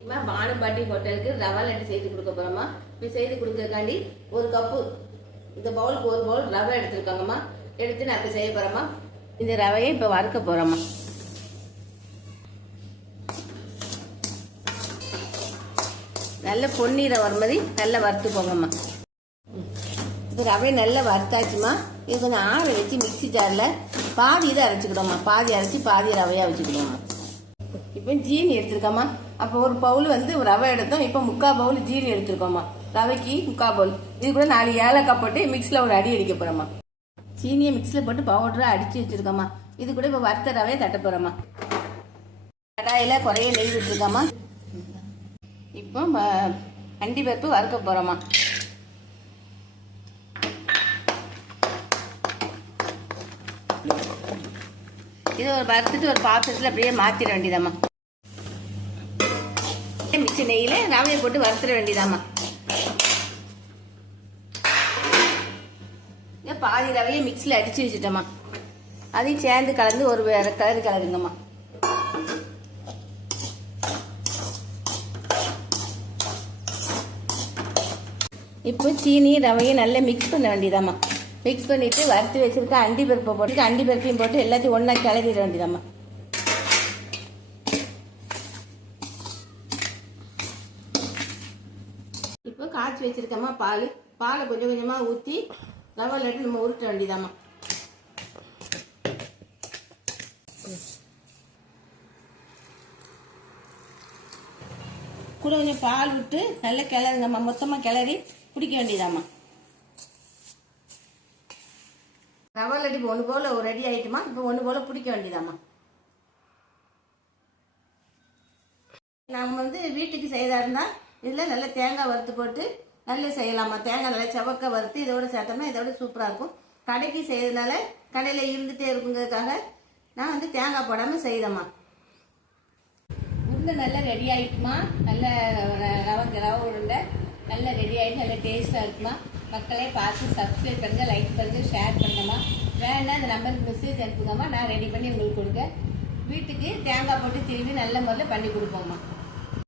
பானுபாட்டி ஹோட்டலுக்கு ரவா லட்டு செய்து கொடுக்க போறோமா. இப்ப செய்து கொடுக்கறதுக்காண்டி ஒரு கப்பு இந்த பவுலுக்கு ஒரு பவுல் ரவை எடுத்துருக்காங்கம்மா. எடுத்து நான் இப்ப செய்ய போறோமா. இந்த ரவையை இப்ப வறுக்க போறோமா. நல்ல பொன்னீரை வர மாதிரி நல்லா வறுத்து போங்கம்மா. இப்போ ரவை நல்லா வறுத்தாச்சுமா. இது கொஞ்சம் ஆற வச்சு மிக்சி ஜாரில் பாதி இதை அரைச்சிக்கிடுவோம்மா. பாதி அரைச்சி பாதி ரவையாக வச்சுக்கிடுவோம்மா. இப்போ ஜீனி எடுத்துருக்கோம்மா. அப்போ ஒரு பவுல் ரவை எடுத்தோம். இப்போ 3/4 பவுல் ஜீனி எடுத்துருக்கோம்மா. ரவைக்கு 3/4 பவுல். இது கூட 4 ஏலக்காய் போட்டு மிக்ஸில் ஒரு அடி அடிக்க போகிறோம்மா. சீனியை மிக்ஸில் போட்டு பவுடராக அடித்து வச்சுருக்கோம்மா. இது கூட இப்போ வறுத்த ரவையை தட்ட போகிறோம்மா. கடாயில் குறைய நெய் விட்டுருக்கோம்மா. இப்போ அண்டி பருப்பு வறுக்க போகிறோம்மா. இது ஒரு வறுத்துட்டு ஒரு பாத்திரத்தில் அப்படியே மாற்றிட வேண்டியதாம்மா. மிச்ச நெய்யில் ரவையை போட்டு வறுத்துட வேண்டியதாம்மா. பாதி ரவையை மிக்ஸில் அடித்து வச்சுட்டோம்மா. அதையும் சேர்ந்து கலந்து ஒரு கலரு கலருங்கம்மா. இப்போ சீனி ரவையும் நல்லா மிக்ஸ் பண்ண வேண்டியதாம்மா. மிக்ஸ் பண்ணிட்டு வறுத்து வச்சிருக்க அண்டி பருப்பை போட்டு அண்டி பருப்பையும் போட்டு எல்லாத்தையும் ஒன்றா கிளறிட வேண்டியதாம்மா. இப்போ காய்ச்சி வச்சிருக்கம்மா பாலை கொஞ்சம் கொஞ்சமாக ஊற்றி ரவை லட்டு நம்ம உருட்ட வேண்டியதாம்மா. கூட கொஞ்சம் பால் விட்டு நல்லா கிளறுங்கம்மா. மொத்தமாக கிளறி பிடிக்க வேண்டியதாம்மா. ரவை லட்டு இப்போ 1 போல் ரெடி ஆகிட்டுமா. இப்போ 1 போல் பிடிக்க வேண்டியதாம்மா. நம்ம வீட்டுக்கு செய்யறதா இருந்தால் இதில் நல்லா தேங்காய் வறுத்து போட்டு நல்லா செய்யலாமா. தேங்காய் நல்லா செவக்க வறுத்து இதோட சேர்த்தோம்னா இதோட சூப்பராக இருக்கும். கடைக்கு செய்யறதுனால கடையில் இருந்துகிட்டே இருக்குங்கிறதுக்காக நான் தேங்காய் போடாமல் செய்தேம்மா. உருண்டை நல்லா ரெடி ஆகிட்டுமா. நல்ல ரவை உருண்டை நல்லா ரெடி ஆகிட்டு நல்லா டேஸ்ட்டாக இருக்குமா. மக்களே பார்த்து சப்ஸ்கிரைப் பண்ணுங்கள், லைக் பண்ணுங்கள், ஷேர் பண்ணுங்கம்மா. வேணா அந்த நம்பருக்கு மெசேஜ் அனுப்புங்கம்மா. நான் ரெடி பண்ணி உங்களுக்கு கொடுக்க வீட்டுக்கு தேங்காய் போட்டு திரும்பி நல்ல முறையில் பண்ணி கொடுப்போம்மா.